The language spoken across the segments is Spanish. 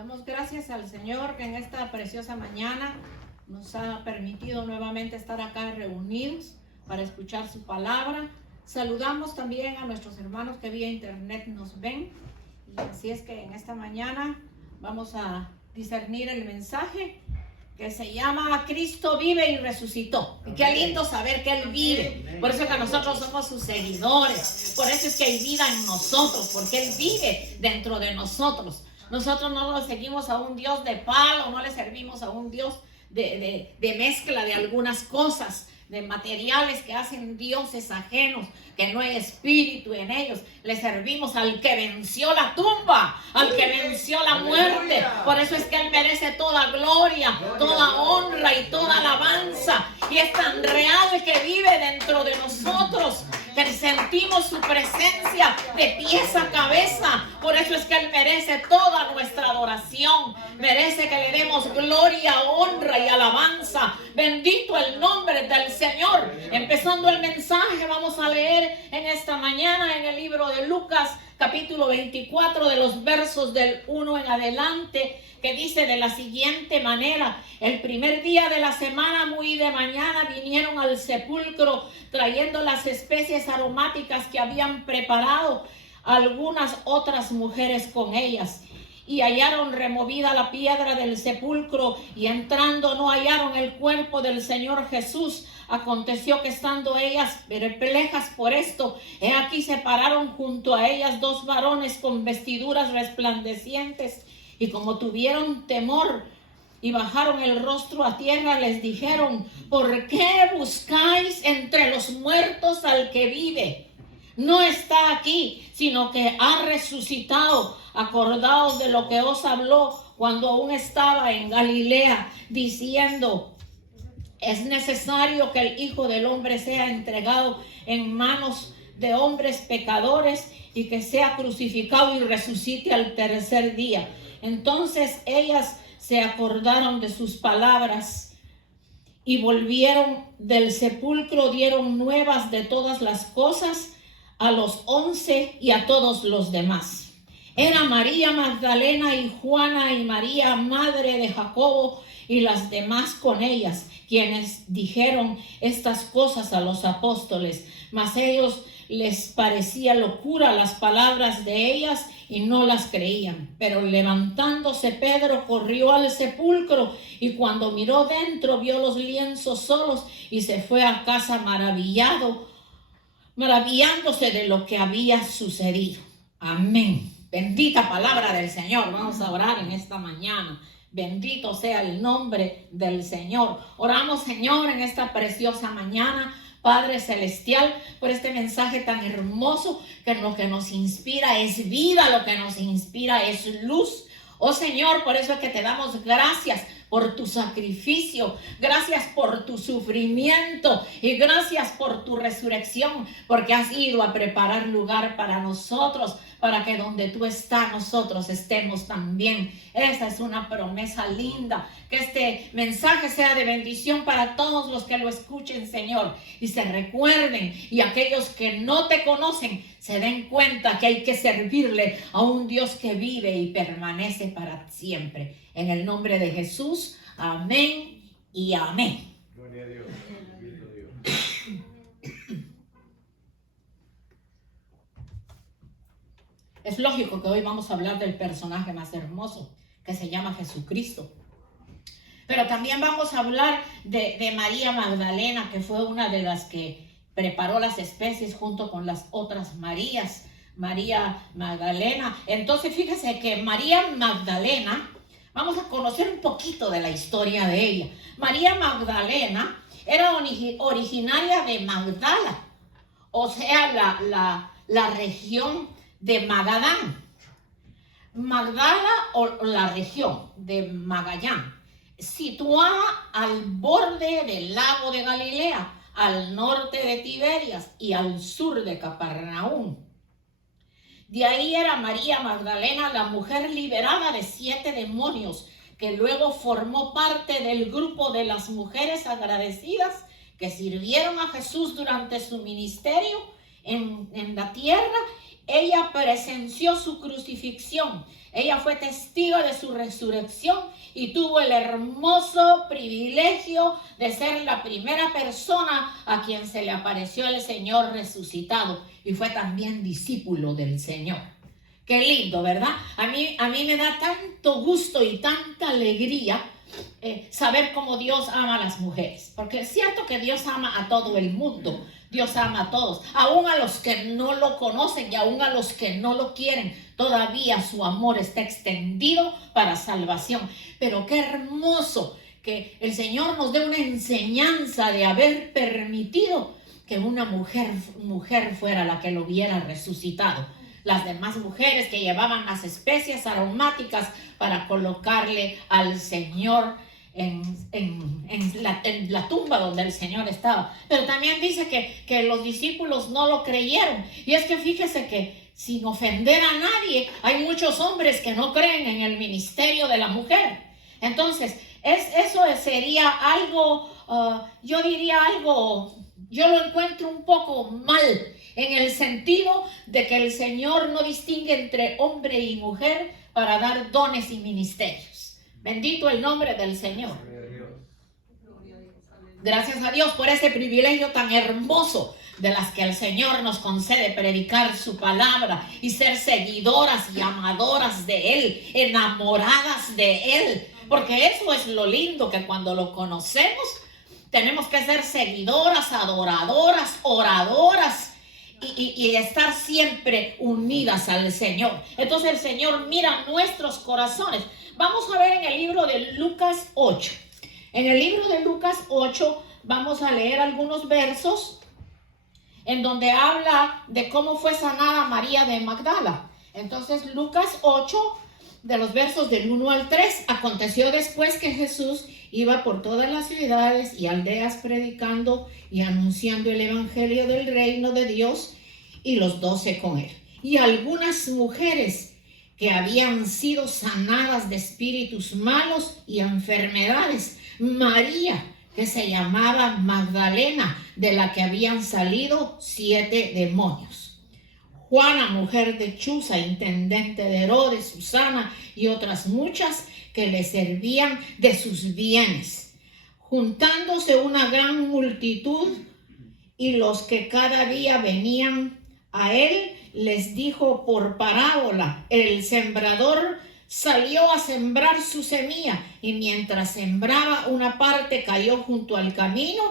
Damos gracias al Señor que en esta preciosa mañana nos ha permitido nuevamente estar acá reunidos para escuchar su palabra. Saludamos también a nuestros hermanos que vía internet nos ven. Y así es que en esta mañana vamos a discernir el mensaje que se llama Cristo vive y resucitó. Y qué lindo saber que Él vive. Por eso es que nosotros somos sus seguidores. Por eso es que hay vida en nosotros, porque Él vive dentro de nosotros. Nosotros no le seguimos a un Dios de palo, no le servimos a un Dios de mezcla de algunas cosas, de materiales que hacen dioses ajenos, que no hay espíritu en ellos. Le servimos al que venció la tumba, al que venció la muerte. Por eso es que Él merece toda gloria, toda honra y toda alabanza. Y es tan real que vive dentro de nosotros, que sentimos su presencia de pies a cabeza. Por eso es que Él merece toda nuestra adoración. Merece que le demos gloria, honra y alabanza. Bendito el nombre del Señor. Empezando el mensaje, vamos a leer en esta mañana en el libro de Lucas, capítulo 24, de los versos del 1 en adelante, que dice de la siguiente manera: el primer día de la semana, muy de mañana, vinieron al sepulcro trayendo las especies aromáticas que habían preparado algunas otras mujeres con ellas. Y hallaron removida la piedra del sepulcro, y entrando no hallaron el cuerpo del Señor Jesús. Aconteció que estando ellas perplejas por esto, he aquí se pararon junto a ellas dos varones con vestiduras resplandecientes, y como tuvieron temor y bajaron el rostro a tierra, les dijeron: ¿por qué buscáis entre los muertos al que vive? No está aquí, sino que ha resucitado. Acordaos de lo que os habló cuando aún estaba en Galilea, diciendo: es necesario que el Hijo del Hombre sea entregado en manos de hombres pecadores, y que sea crucificado y resucite al tercer día. Entonces ellas se acordaron de sus palabras y volvieron del sepulcro, dieron nuevas de todas las cosas a los 11 y a todos los demás. Era María Magdalena y Juana y María, madre de Jacobo, y las demás con ellas, quienes dijeron estas cosas a los apóstoles. Mas ellos les parecía locura las palabras de ellas y no las creían. Pero levantándose Pedro corrió al sepulcro, y cuando miró dentro vio los lienzos solos, y se fue a casa maravillándose de lo que había sucedido. Amén. Bendita palabra del Señor. Vamos a orar en esta mañana. Bendito sea el nombre del Señor. Oramos, Señor, en esta preciosa mañana, Padre Celestial, por este mensaje tan hermoso, que lo que nos inspira es vida, lo que nos inspira es luz. Oh Señor, por eso es que te damos gracias por tu sacrificio, gracias por tu sufrimiento y gracias por tu resurrección, porque has ido a preparar lugar para nosotros, para que donde tú estás, nosotros estemos también. Esa es una promesa linda. Que este mensaje sea de bendición para todos los que lo escuchen, Señor, y se recuerden, y aquellos que no te conocen se den cuenta que hay que servirle a un Dios que vive y permanece para siempre. En el nombre de Jesús, amén y amén. Gloria a Dios. Es lógico que hoy vamos a hablar del personaje más hermoso, que se llama Jesucristo. Pero también vamos a hablar de María Magdalena, que fue una de las que preparó las especies junto con las otras Marías. María Magdalena. Entonces fíjese que María Magdalena, vamos a conocer un poquito de la historia de ella. María Magdalena era originaria de Magdala, o sea, la región de Magadán. Magdala, o la región de Magallán, situada al borde del lago de Galilea, al norte de Tiberias y al sur de Capernaum. De ahí era María Magdalena la mujer liberada de 7 demonios, que luego formó parte del grupo de las mujeres agradecidas que sirvieron a Jesús durante su ministerio en la tierra. ella presenció su crucifixión. Ella fue testigo de su resurrección y tuvo el hermoso privilegio de ser la primera persona a quien se le apareció el Señor resucitado. Y fue también discípulo del Señor. Qué lindo, ¿verdad? A mí me da tanto gusto y tanta alegría saber cómo Dios ama a las mujeres. Porque es cierto que Dios ama a todo el mundo. Dios ama a todos, aún a los que no lo conocen y aún a los que no lo quieren. Todavía su amor está extendido para salvación. Pero qué hermoso que el Señor nos dé una enseñanza de haber permitido que una mujer fuera la que lo hubiera resucitado. Las demás mujeres que llevaban las especias aromáticas para colocarle al Señor en la tumba donde el Señor estaba. Pero también dice que los discípulos no lo creyeron. Y es que fíjese que, sin ofender a nadie, hay muchos hombres que no creen en el ministerio de la mujer. Entonces, eso sería algo, yo diría algo, yo lo encuentro un poco mal, en el sentido de que el Señor no distingue entre hombre y mujer para dar dones y ministerios. Bendito el nombre del Señor. Gracias a Dios por ese privilegio tan hermoso de las que el Señor nos concede, predicar su palabra y ser seguidoras y amadoras de Él, enamoradas de Él. Porque eso es lo lindo, que cuando lo conocemos tenemos que ser seguidoras, adoradoras, oradoras y estar siempre unidas al Señor. Entonces el Señor mira nuestros corazones. Vamos a ver en el libro de Lucas 8. En el libro de Lucas 8 vamos a leer algunos versos en donde habla de cómo fue sanada María de Magdala. Entonces Lucas 8, de los versos del 1 al 3. Aconteció después que Jesús iba por todas las ciudades y aldeas predicando y anunciando el evangelio del reino de Dios, y los 12 con él. Y algunas mujeres que habían sido sanadas de espíritus malos y enfermedades. María, que se llamaba Magdalena, de la que habían salido 7 demonios. Juana, mujer de Chuza, intendente de Herodes, Susana y otras muchas que le servían de sus bienes. Juntándose una gran multitud, y los que cada día venían a él, les dijo por parábola: el sembrador salió a sembrar su semilla, y mientras sembraba, una parte cayó junto al camino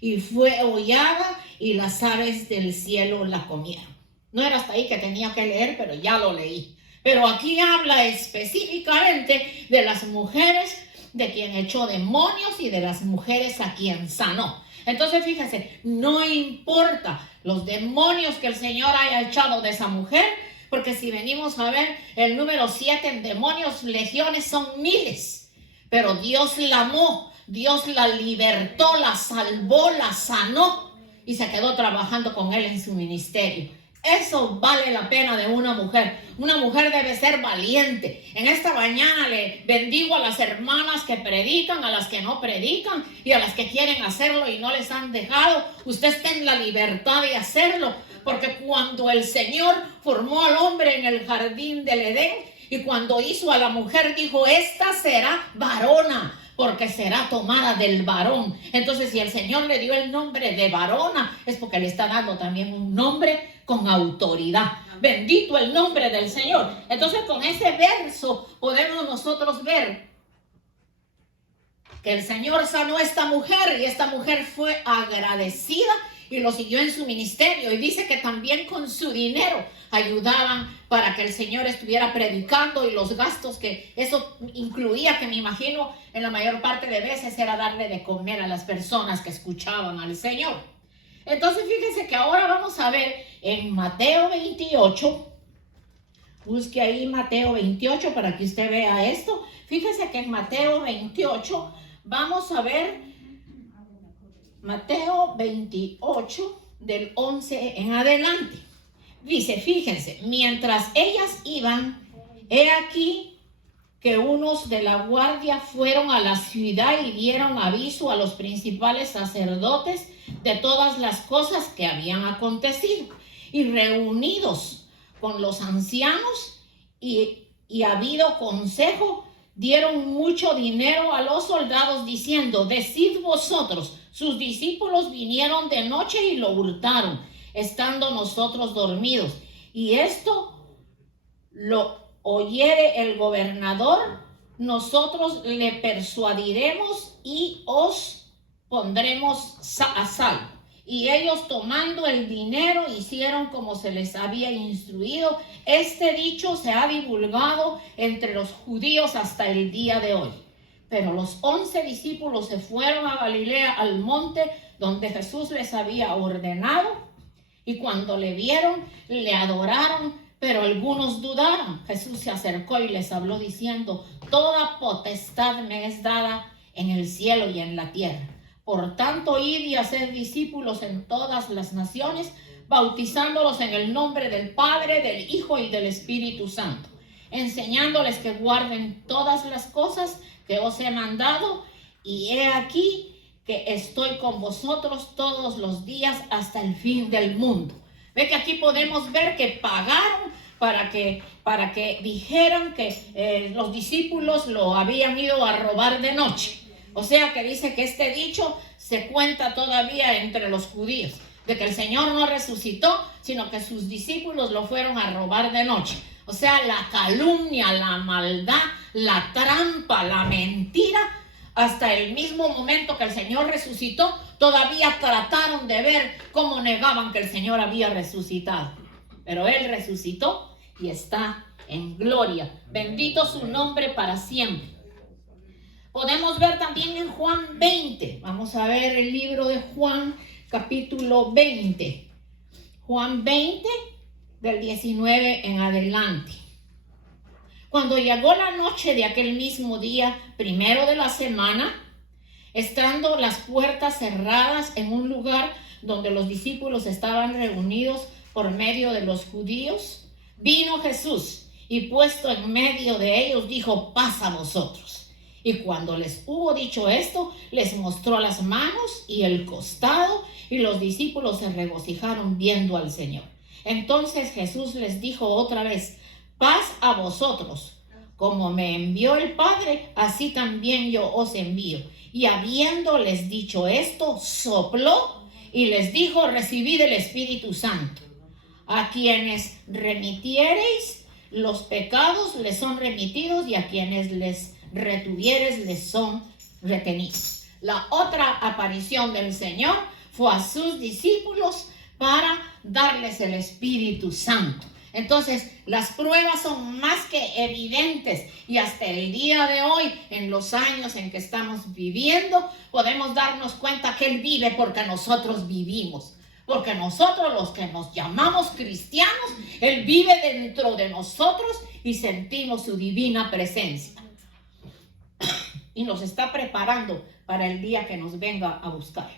y fue hollada, y las aves del cielo la comieron. No era hasta ahí que tenía que leer, pero ya lo leí. Pero aquí habla específicamente de las mujeres de quien echó demonios y de las mujeres a quien sanó. Entonces fíjense, no importa los demonios que el Señor haya echado de esa mujer, porque si venimos a ver el número 7 en demonios, legiones, son miles. Pero Dios la amó, Dios la libertó, la salvó, la sanó y se quedó trabajando con él en su ministerio. Eso vale la pena de una mujer. Una mujer debe ser valiente. En esta mañana le bendigo a las hermanas que predican, a las que no predican y a las que quieren hacerlo y no les han dejado. Usted está en la libertad de hacerlo, porque cuando el Señor formó al hombre en el jardín del Edén y cuando hizo a la mujer, dijo: esta será varona, porque será tomada del varón. Entonces, si el Señor le dio el nombre de varona, es porque le está dando también un nombre con autoridad. Bendito el nombre del Señor. Entonces, con ese verso podemos nosotros ver que el Señor sanó a esta mujer, y esta mujer fue agradecida y lo siguió en su ministerio. Y dice que también con su dinero ayudaban para que el Señor estuviera predicando, y los gastos que eso incluía, que me imagino en la mayor parte de veces era darle de comer a las personas que escuchaban al Señor. Entonces fíjense que ahora vamos a ver en Mateo 28, busque ahí Mateo 28 para que usted vea esto. Fíjese que en Mateo 28 vamos a ver Mateo 28 del 11 en adelante. Dice, fíjense, mientras ellas iban, he aquí que unos de la guardia fueron a la ciudad y dieron aviso a los principales sacerdotes de todas las cosas que habían acontecido. Y reunidos con los ancianos y habido consejo, dieron mucho dinero a los soldados diciendo: decid vosotros, sus discípulos vinieron de noche y lo hurtaron, estando nosotros dormidos. Y esto lo oyere el gobernador, nosotros le persuadiremos y os pondremos a salvo. Y ellos, tomando el dinero, hicieron como se les había instruido. Este dicho se ha divulgado entre los judíos hasta el día de hoy. Pero los 11 discípulos se fueron a Galilea, al monte donde Jesús les había ordenado, y cuando le vieron, le adoraron, pero algunos dudaron. Jesús se acercó y les habló diciendo: toda potestad me es dada en el cielo y en la tierra. Por tanto, id y haced discípulos en todas las naciones, bautizándolos en el nombre del Padre, del Hijo y del Espíritu Santo, enseñándoles que guarden todas las cosas que os he mandado, y he aquí que estoy con vosotros todos los días hasta el fin del mundo. Ve que aquí podemos ver que pagaron para que dijeran que los discípulos lo habían ido a robar de noche. O sea que dice que este dicho se cuenta todavía entre los judíos, de que el Señor no resucitó, sino que sus discípulos lo fueron a robar de noche. O sea, la calumnia, la maldad, la trampa, la mentira, hasta el mismo momento que el Señor resucitó, todavía trataron de ver cómo negaban que el Señor había resucitado. Pero Él resucitó y está en gloria. Bendito su nombre para siempre. Podemos ver también en Juan 20. Vamos a ver el libro de Juan, capítulo 20. Juan 20, del 19 en adelante. Cuando llegó la noche de aquel mismo día, primero de la semana, estando las puertas cerradas en un lugar donde los discípulos estaban reunidos por medio de los judíos, vino Jesús y puesto en medio de ellos dijo: paz a vosotros. Y cuando les hubo dicho esto, les mostró las manos y el costado, y los discípulos se regocijaron viendo al Señor. Entonces Jesús les dijo otra vez: paz a vosotros. Como me envió el Padre, así también yo os envío. Y habiéndoles dicho esto, sopló y les dijo: recibid el Espíritu Santo. A quienes remitiereis los pecados les son remitidos, y a quienes les retuvieres les son retenidos. La otra aparición del Señor fue a sus discípulos para darles el Espíritu Santo. Entonces, las pruebas son más que evidentes, y hasta el día de hoy, en los años en que estamos viviendo, podemos darnos cuenta que Él vive porque nosotros vivimos. Porque nosotros, los que nos llamamos cristianos, Él vive dentro de nosotros y sentimos su divina presencia. Y nos está preparando para el día que nos venga a buscar.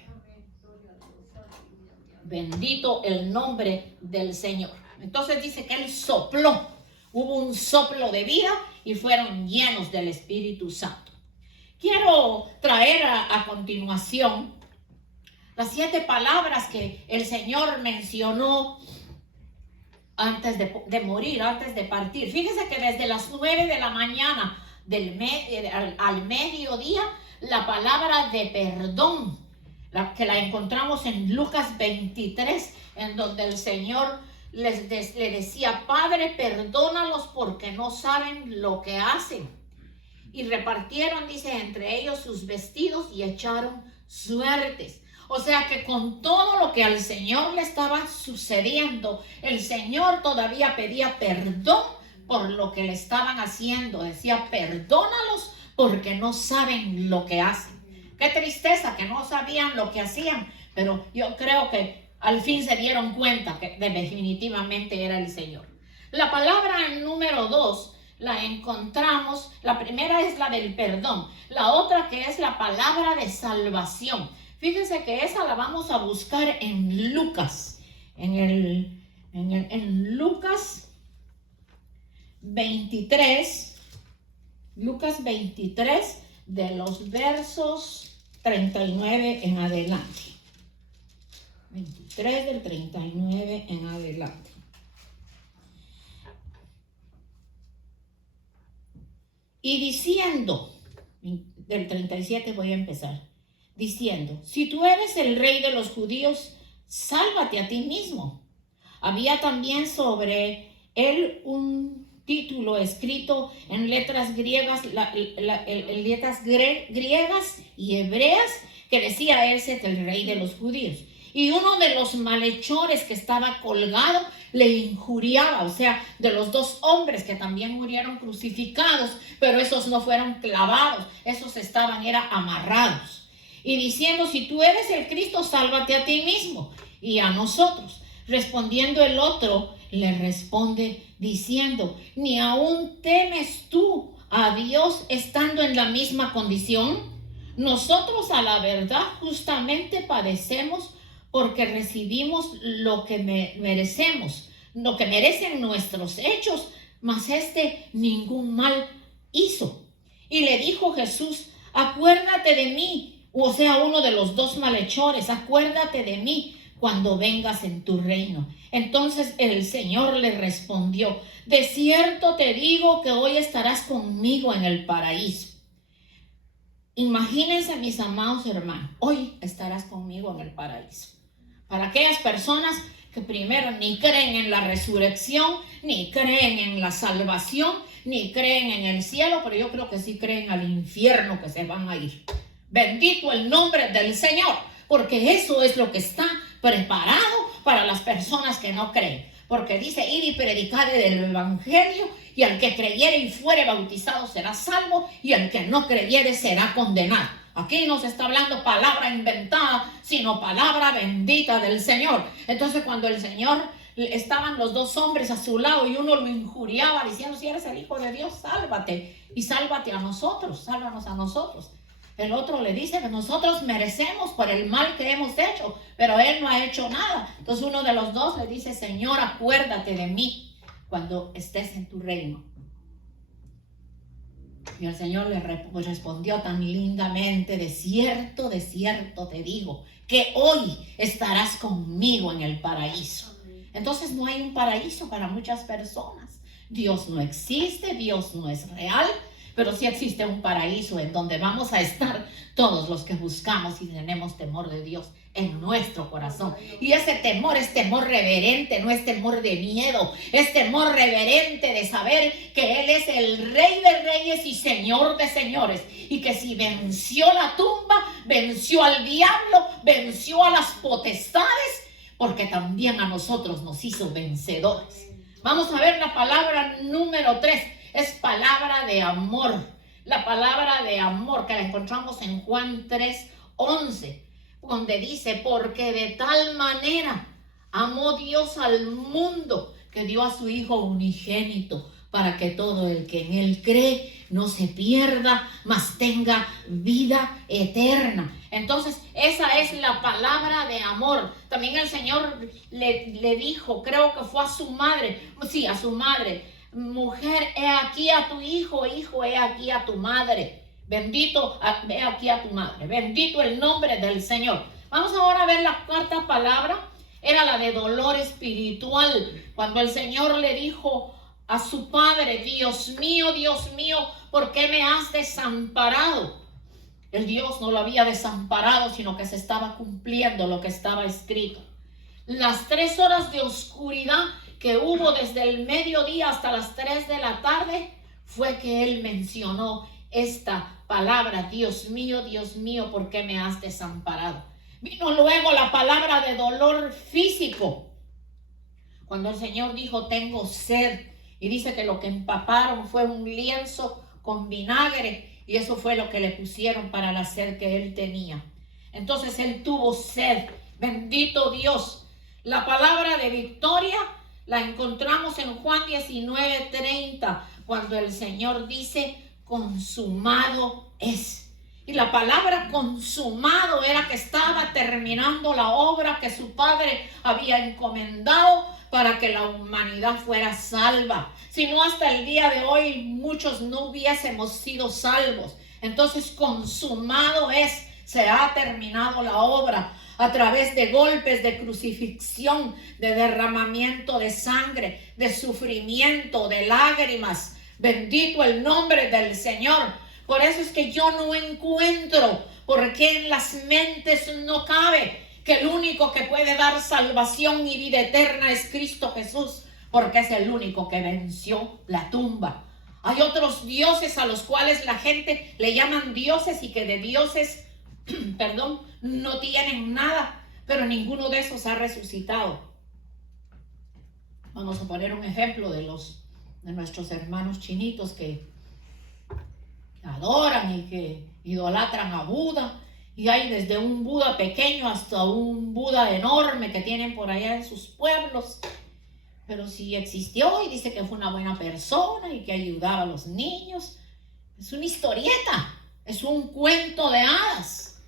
Bendito el nombre del Señor. Entonces dice que Él sopló. Hubo un soplo de vida y fueron llenos del Espíritu Santo. Quiero traer a continuación las 7 palabras que el Señor mencionó antes de morir, antes de partir. Fíjese que desde las 9 de la mañana al mediodía, la palabra de perdón, que la encontramos en Lucas 23, en donde el Señor le decía: Padre, perdónalos porque no saben lo que hacen. Y repartieron, dice, entre ellos sus vestidos y echaron suertes. O sea que con todo lo que al Señor le estaba sucediendo, el Señor todavía pedía perdón por lo que le estaban haciendo. Decía: perdónalos porque no saben lo que hacen. Qué tristeza que no sabían lo que hacían, pero yo creo que al fin se dieron cuenta que definitivamente era el Señor. La palabra número 2 la encontramos, la primera es la del perdón, la otra que es la palabra de salvación. Fíjense que esa la vamos a buscar en Lucas, en Lucas 23, Lucas 23, de los versos 39 en adelante. 23 del 39 en adelante. Y diciendo, del 37 voy a empezar, diciendo, si tú eres el rey de los judíos, sálvate a ti mismo. Había también sobre él un título escrito en letras griegas, griegas y hebreas, que decía: ese es el rey de los judíos. Y uno de los malhechores que estaba colgado le injuriaba, o sea, de los dos hombres que también murieron crucificados, pero esos no fueron clavados, esos era amarrados. Y diciendo: si tú eres el Cristo, sálvate a ti mismo y a nosotros. Respondiendo el otro, le responde diciendo: ¿ni aún temes tú a Dios estando en la misma condición? Nosotros, a la verdad, justamente padecemos porque recibimos lo que merecemos, lo que merecen nuestros hechos, mas ningún mal hizo. Y le dijo Jesús: acuérdate de mí, o sea, uno de los dos malhechores, acuérdate de mí cuando vengas en tu reino. Entonces el Señor le respondió: de cierto te digo que hoy estarás conmigo en el paraíso. Imagínense, mis amados hermanos, hoy estarás conmigo en el paraíso. Para aquellas personas que primero ni creen en la resurrección, ni creen en la salvación, ni creen en el cielo, pero yo creo que sí creen al infierno, que se van a ir. Bendito el nombre del Señor, porque eso es lo que está preparado para las personas que no creen. Porque dice: ir y predicar el evangelio, y al que creyere y fuere bautizado será salvo, y al que no creyere será condenado. Aquí no se está hablando palabra inventada, sino palabra bendita del Señor. Entonces, cuando el Señor, estaban los dos hombres a su lado y uno lo injuriaba diciendo: si eres el Hijo de Dios, sálvate, y sálvate a nosotros, sálvanos a nosotros. El otro le dice que nosotros merecemos por el mal que hemos hecho, pero él no ha hecho nada. Entonces uno de los dos le dice: Señor, acuérdate de mí cuando estés en tu reino. Y el Señor le respondió tan lindamente: de cierto te digo que hoy estarás conmigo en el paraíso. Entonces no hay un paraíso para muchas personas. Dios no existe, Dios no es real, pero sí existe un paraíso en donde vamos a estar todos los que buscamos y tenemos temor de Dios en nuestro corazón. Y ese temor es temor reverente, no es temor de miedo, es temor reverente de saber que Él es el Rey de Reyes y Señor de Señores, y que si venció la tumba, venció al diablo, venció a las potestades, porque también a nosotros nos hizo vencedores. Vamos a ver la palabra número 3, es palabra de amor. La palabra de amor que la encontramos en Juan 3:11, donde dice: porque de tal manera amó Dios al mundo que dio a su Hijo unigénito, para que todo el que en Él cree no se pierda, mas tenga vida eterna. Entonces, esa es la palabra de amor. También el Señor le dijo, creo que fue a su madre, sí, a su madre: mujer, he aquí a tu hijo, hijo, he aquí a tu madre. Bendito, he aquí a tu madre. Bendito el nombre del Señor. Vamos ahora a ver la cuarta palabra. Era la de dolor espiritual. Cuando el Señor le dijo a su padre: Dios mío, ¿por qué me has desamparado? El Dios no lo había desamparado, sino que se estaba cumpliendo lo que estaba escrito. Las 3 horas de oscuridad que hubo desde el mediodía hasta las 3 de la tarde, fue que él mencionó esta palabra: Dios mío, ¿por qué me has desamparado? Vino luego la palabra de dolor físico, cuando el Señor dijo: tengo sed, y dice que lo que empaparon fue un lienzo con vinagre, y eso fue lo que le pusieron para la sed que él tenía. Entonces él tuvo sed. Bendito Dios. La palabra de victoria la encontramos en Juan 19:30, cuando el Señor dice: consumado es. Y la palabra consumado era que estaba terminando la obra que su Padre había encomendado para que la humanidad fuera salva. Si no, hasta el día de hoy muchos no hubiésemos sido salvos. Entonces, consumado es, se ha terminado la obra a través de golpes, de crucifixión, de derramamiento de sangre, de sufrimiento, de lágrimas. Bendito el nombre del Señor. Por eso es que yo no encuentro por qué en las mentes no cabe que el único que puede dar salvación y vida eterna es Cristo Jesús, porque es el único que venció la tumba. Hay otros dioses a los cuales la gente le llaman dioses y que de dioses, perdón, no tienen nada, pero ninguno de esos ha resucitado. Vamos a poner un ejemplo de nuestros hermanos chinitos que adoran y que idolatran a Buda. Y hay desde un Buda pequeño hasta un Buda enorme que tienen por allá en sus pueblos. Pero si existió y dice que fue una buena persona y que ayudaba a los niños, es una historieta, es un cuento de hadas.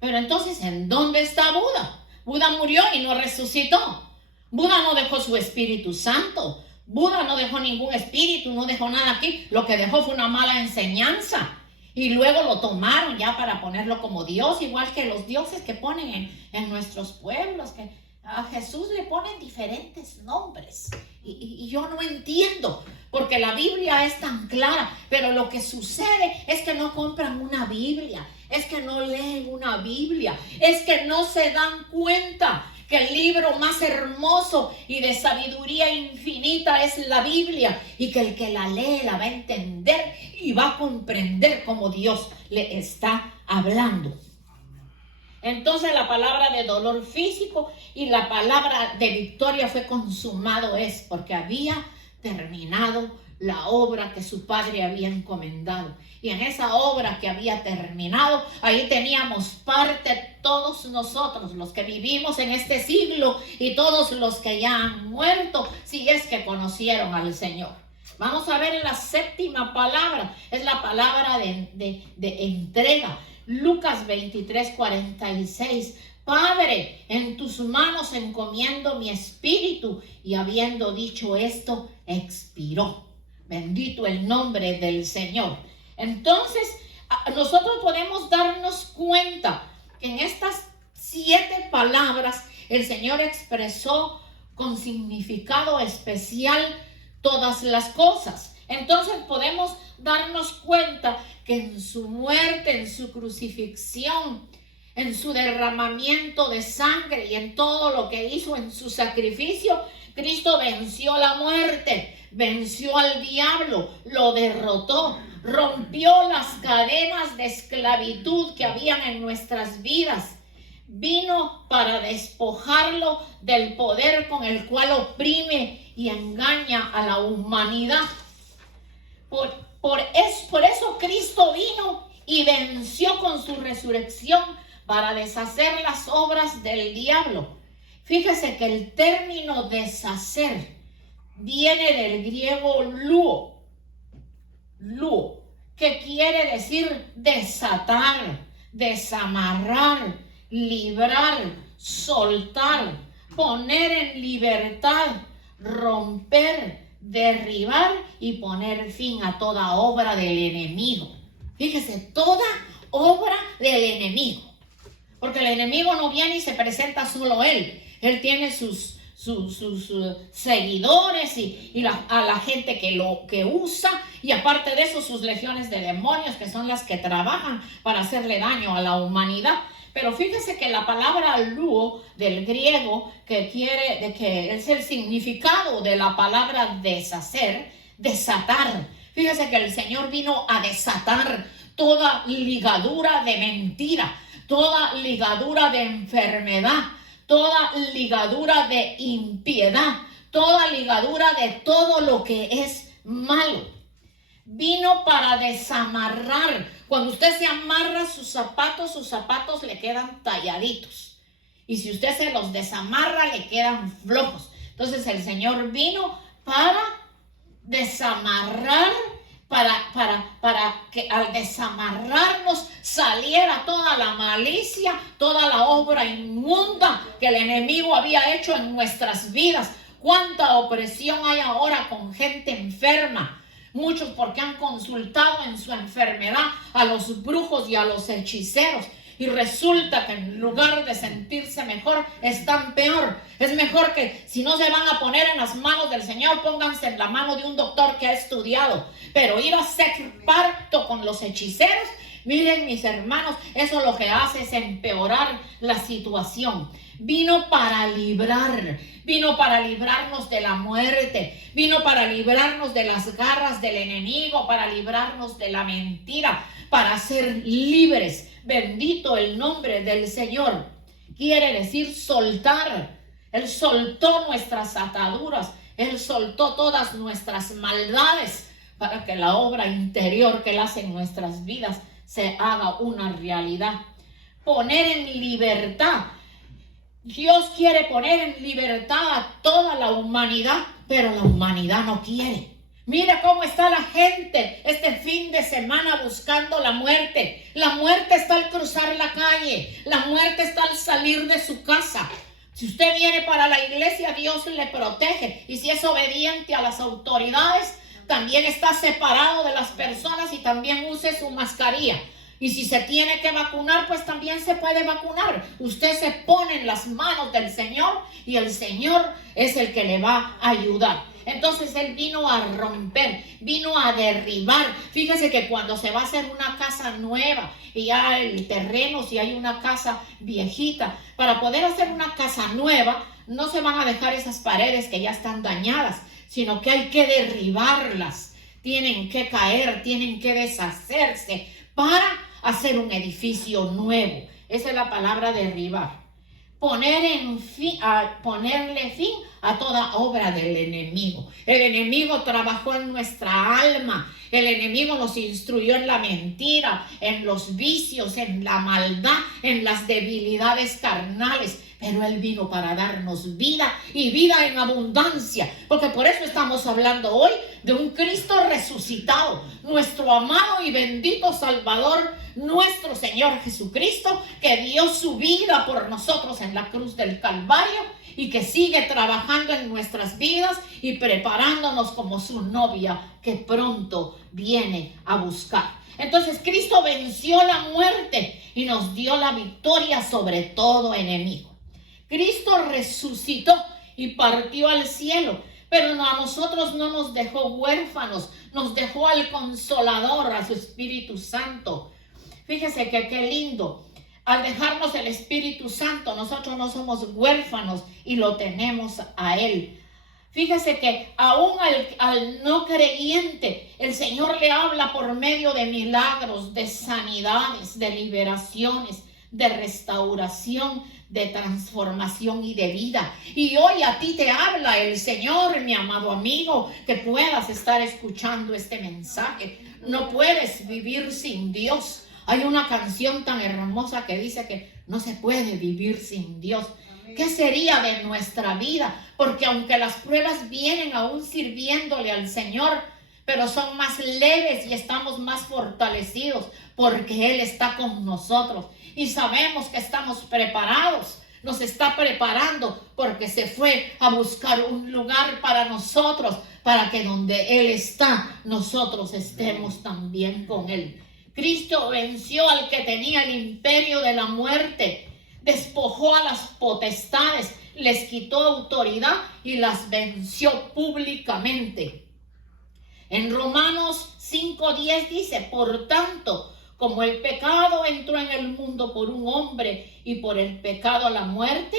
Pero entonces, ¿en dónde está Buda? Buda murió y no resucitó. Buda no dejó su Espíritu Santo. Buda no dejó ningún espíritu, no dejó nada aquí. Lo que dejó fue una mala enseñanza. Y luego lo tomaron ya para ponerlo como Dios, igual que los dioses que ponen en nuestros pueblos, que a Jesús le ponen diferentes nombres. Y yo no entiendo, porque la Biblia es tan clara, pero lo que sucede es que no compran una Biblia, es que no leen una Biblia, es que no se dan cuenta que el libro más hermoso y de sabiduría infinita es la Biblia, y que el que la lee la va a entender y va a comprender cómo Dios le está hablando. Entonces la palabra de dolor físico y la palabra de victoria fue consumado es, porque había terminado la obra que su padre había encomendado. Y en esa obra que había terminado, ahí teníamos parte todos nosotros, los que vivimos en este siglo y todos los que ya han muerto, si es que conocieron al Señor. Vamos a ver la séptima palabra, es la palabra de entrega. Lucas 23:46. Padre, en tus manos encomiendo mi espíritu. Y habiendo dicho esto, expiró. Bendito el nombre del Señor. Entonces, nosotros podemos darnos cuenta que en estas 7 palabras el Señor expresó con significado especial todas las cosas. Entonces podemos darnos cuenta que en su muerte, en su crucifixión, en su derramamiento de sangre y en todo lo que hizo en su sacrificio, Cristo venció la muerte, venció al diablo, lo derrotó, rompió las cadenas de esclavitud que habían en nuestras vidas. Vino para despojarlo del poder con el cual oprime y engaña a la humanidad. Por eso Cristo vino y venció con su resurrección para deshacer las obras del diablo. Fíjese que el término deshacer viene del griego luo, que quiere decir desatar, desamarrar, librar, soltar, poner en libertad, romper, derribar y poner fin a toda obra del enemigo. Fíjese, toda obra del enemigo. Porque el enemigo no viene y se presenta solo él. Él tiene sus seguidores y a la gente que usa, y aparte de eso sus legiones de demonios, que son las que trabajan para hacerle daño a la humanidad. Pero fíjese que la palabra luo del griego, que es el significado de la palabra deshacer, desatar. Fíjese que el Señor vino a desatar toda ligadura de mentira, toda ligadura de enfermedad, toda ligadura de impiedad, toda ligadura de todo lo que es malo. Vino para desamarrar. Cuando usted se amarra sus zapatos le quedan talladitos. Y si usted se los desamarra, le quedan flojos. Entonces el Señor vino para desamarrar, para que al desamarrarnos saliera toda la malicia, toda la obra inmunda que el enemigo había hecho en nuestras vidas. Cuánta opresión hay ahora con gente enferma. Muchos porque han consultado en su enfermedad a los brujos y a los hechiceros. y resulta que en lugar de sentirse mejor, están peor. Es mejor que si no se van a poner en las manos del Señor, pónganse en la mano de un doctor que ha estudiado. Pero ir a hacer pacto con los hechiceros, miren mis hermanos, eso lo que hace es empeorar la situación. Vino para librarnos de la muerte, vino para librarnos de las garras del enemigo, para librarnos de la mentira, para ser libres. Bendito el nombre del Señor. Quiere decir soltar. Él soltó nuestras ataduras, Él soltó todas nuestras maldades para que la obra interior que Él hace en nuestras vidas se haga una realidad. Poner en libertad. Dios quiere poner en libertad a toda la humanidad, pero la humanidad no quiere. Mira cómo está la gente este fin de semana buscando la muerte. La muerte está al cruzar la calle. La muerte está al salir de su casa. Si usted viene para la iglesia, Dios le protege. Y si es obediente a las autoridades, también está separado de las personas y también use su mascarilla. Y si se tiene que vacunar, pues también se puede vacunar. Usted se pone en las manos del Señor y el Señor es el que le va a ayudar. Entonces Él vino a romper, vino a derribar. Fíjese que cuando se va a hacer una casa nueva y ya el terreno, si hay una casa viejita, para poder hacer una casa nueva, no se van a dejar esas paredes que ya están dañadas, sino que hay que derribarlas. Tienen que caer, tienen que deshacerse para hacer un edificio nuevo. Esa es la palabra derribar. Ponerle fin a toda obra del enemigo. El enemigo trabajó en nuestra alma. El enemigo nos instruyó en la mentira, en los vicios, en la maldad, en las debilidades carnales. Pero Él vino para darnos vida y vida en abundancia. Porque por eso estamos hablando hoy de un Cristo resucitado. Nuestro amado y bendito Salvador, nuestro Señor Jesucristo, que dio su vida por nosotros en la cruz del Calvario y que sigue trabajando en nuestras vidas y preparándonos como su novia que pronto viene a buscar. Entonces Cristo venció la muerte y nos dio la victoria sobre todo enemigo. Cristo resucitó y partió al cielo, pero a nosotros no nos dejó huérfanos, nos dejó al Consolador, a su Espíritu Santo. Fíjese que qué lindo. Al dejarnos el Espíritu Santo, nosotros no somos huérfanos y lo tenemos a Él. Fíjese que aún al no creyente, el Señor le habla por medio de milagros, de sanidades, de liberaciones, de restauración, de transformación y de vida. Y hoy a ti te habla el Señor, mi amado amigo, que puedas estar escuchando este mensaje. No puedes vivir sin Dios. Hay una canción tan hermosa que dice que no se puede vivir sin Dios. ¿Qué sería de nuestra vida? Porque aunque las pruebas vienen aún sirviéndole al Señor, pero son más leves y estamos más fortalecidos porque Él está con nosotros. Y sabemos que estamos preparados. Nos está preparando porque se fue a buscar un lugar para nosotros, para que donde Él está, nosotros estemos también con Él. Cristo venció al que tenía el imperio de la muerte, despojó a las potestades, les quitó autoridad y las venció públicamente. En Romanos 5:10 dice, por tanto, como el pecado entró en el mundo por un hombre y por el pecado la muerte,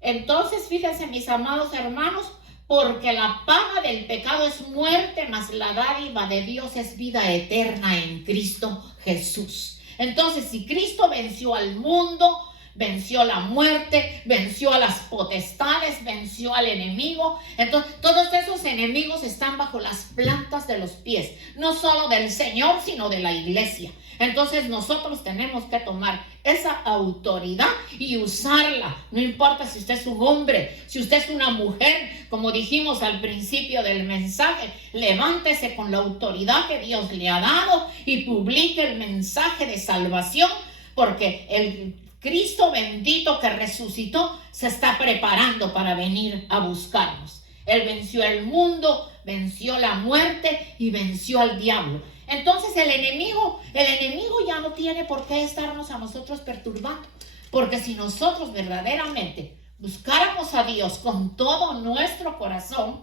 entonces fíjense mis amados hermanos, porque la paga del pecado es muerte, mas la dádiva de Dios es vida eterna en Cristo Jesús. Entonces, si Cristo venció al mundo, venció la muerte, venció a las potestades, venció al enemigo, entonces todos esos enemigos están bajo las plantas de los pies, no solo del Señor, sino de la iglesia. Entonces nosotros tenemos que tomar esa autoridad y usarla. No importa si usted es un hombre, si usted es una mujer, como dijimos al principio del mensaje, levántese con la autoridad que Dios le ha dado y publique el mensaje de salvación, porque el Cristo bendito que resucitó se está preparando para venir a buscarnos. Él venció el mundo, venció la muerte y venció al diablo. Entonces el enemigo ya no tiene por qué estarnos a nosotros perturbando. Porque si nosotros verdaderamente buscáramos a Dios con todo nuestro corazón,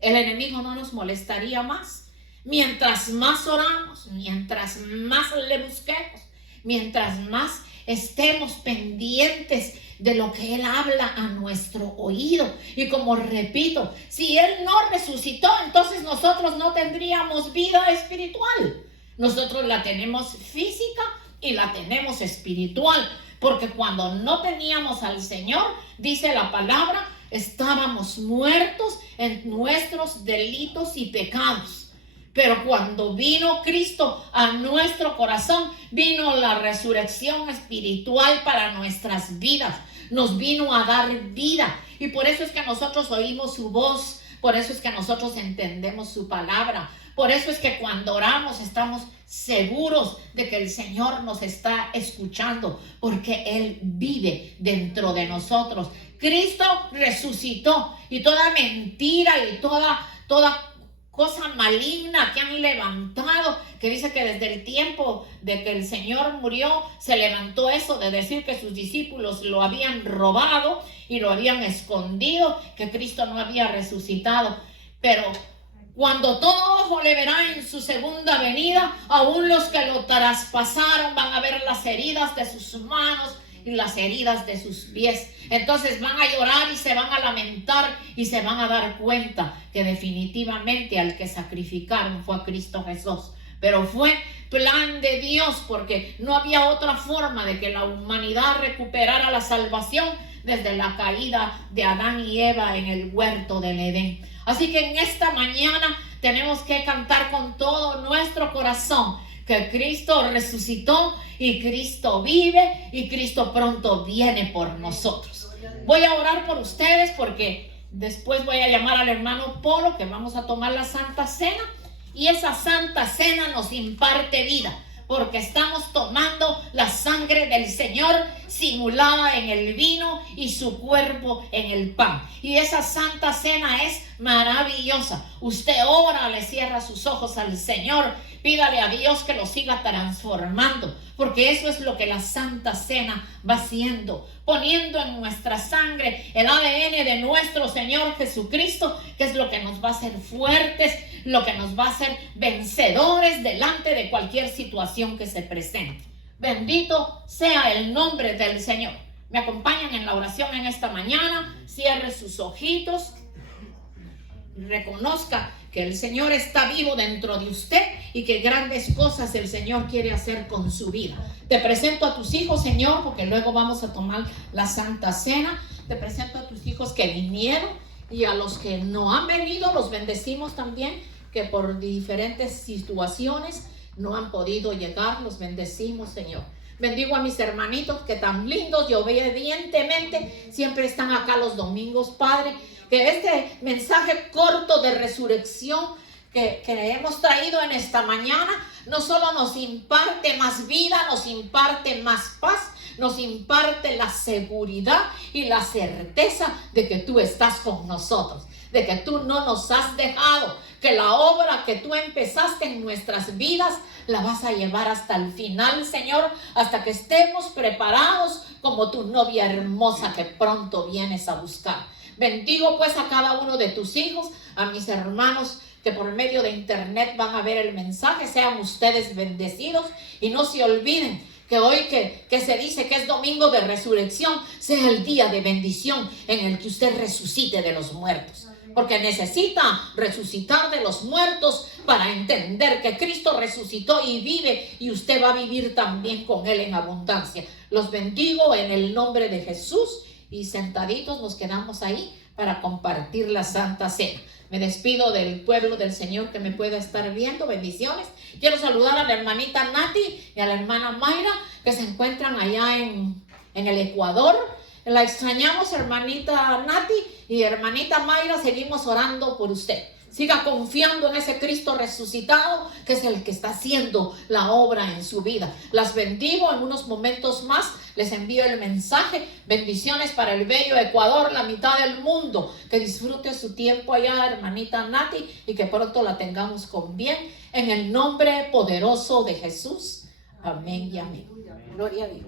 el enemigo no nos molestaría más. Mientras más oramos, mientras más le busquemos, mientras más estemos pendientes de lo que Él habla a nuestro oído. Y como repito, si Él no resucitó, entonces nosotros no tendríamos vida espiritual. Nosotros la tenemos física y la tenemos espiritual, porque cuando no teníamos al Señor, dice la palabra, estábamos muertos en nuestros delitos y pecados. Pero cuando vino Cristo a nuestro corazón, vino la resurrección espiritual para nuestras vidas. Nos vino a dar vida. Y por eso es que nosotros oímos su voz. Por eso es que nosotros entendemos su palabra. Por eso es que cuando oramos estamos seguros de que el Señor nos está escuchando, porque Él vive dentro de nosotros. Cristo resucitó, y toda mentira y toda cosa maligna que han levantado, que dice que desde el tiempo de que el Señor murió, se levantó eso de decir que sus discípulos lo habían robado y lo habían escondido, que Cristo no había resucitado. Pero cuando todo ojo le verá en su segunda venida, aún los que lo traspasaron van a ver las heridas de sus manos y las heridas de sus pies. Entonces van a llorar y se van a lamentar y se van a dar cuenta que definitivamente al que sacrificaron fue a Cristo Jesús. Pero fue plan de Dios, porque no había otra forma de que la humanidad recuperara la salvación desde la caída de Adán y Eva en el huerto del Edén. Así que en esta mañana tenemos que cantar con todo nuestro corazón que Cristo resucitó y Cristo vive y Cristo pronto viene por nosotros. Voy a orar por ustedes porque después voy a llamar al hermano Polo, que vamos a tomar la Santa Cena, y esa Santa Cena nos imparte vida, porque estamos tomando la sangre del Señor simulada en el vino y su cuerpo en el pan. Y esa Santa Cena es maravillosa. Usted ora, le cierra sus ojos al Señor, pídale a Dios que lo siga transformando, porque eso es lo que la Santa Cena va haciendo, poniendo en nuestra sangre el ADN de nuestro Señor Jesucristo, que es lo que nos va a hacer fuertes, lo que nos va a hacer vencedores delante de cualquier situación que se presente. Bendito sea el nombre del Señor. Me acompañan en la oración en esta mañana. Cierre sus ojitos. Reconozca que el Señor está vivo dentro de usted y que grandes cosas el Señor quiere hacer con su vida. Te presento a tus hijos, Señor, porque luego vamos a tomar la Santa Cena. Te presento a tus hijos que vinieron y a los que no han venido, los bendecimos también, que por diferentes situaciones no han podido llegar, los bendecimos, Señor. Bendigo a mis hermanitos que tan lindos y obedientemente siempre están acá los domingos, Padre. Que este mensaje corto de resurrección que hemos traído en esta mañana no solo nos imparte más vida, nos imparte más paz, nos imparte la seguridad y la certeza de que tú estás con nosotros, de que tú no nos has dejado, que la obra que tú empezaste en nuestras vidas la vas a llevar hasta el final, Señor, hasta que estemos preparados como tu novia hermosa que pronto vienes a buscar. Bendigo pues a cada uno de tus hijos, a mis hermanos que por medio de internet van a ver el mensaje. Sean ustedes bendecidos y no se olviden que hoy que se dice que es domingo de resurrección, sea el día de bendición en el que usted resucite de los muertos. Porque necesita resucitar de los muertos para entender que Cristo resucitó y vive, y usted va a vivir también con Él en abundancia. Los bendigo en el nombre de Jesús, y sentaditos nos quedamos ahí para compartir la Santa Cena. Me despido del pueblo del Señor que me pueda estar viendo. Bendiciones. Quiero saludar a la hermanita Nati y a la hermana Mayra, que se encuentran allá en el Ecuador. La extrañamos, hermanita Nati, y hermanita Mayra, seguimos orando por usted. Siga confiando en ese Cristo resucitado, que es el que está haciendo la obra en su vida. Las bendigo. En unos momentos más les envío el mensaje. Bendiciones para el bello Ecuador, la mitad del mundo. Que disfrute su tiempo allá, hermanita Nati, y que pronto la tengamos con bien. En el nombre poderoso de Jesús. Amén y amén. Gloria a Dios.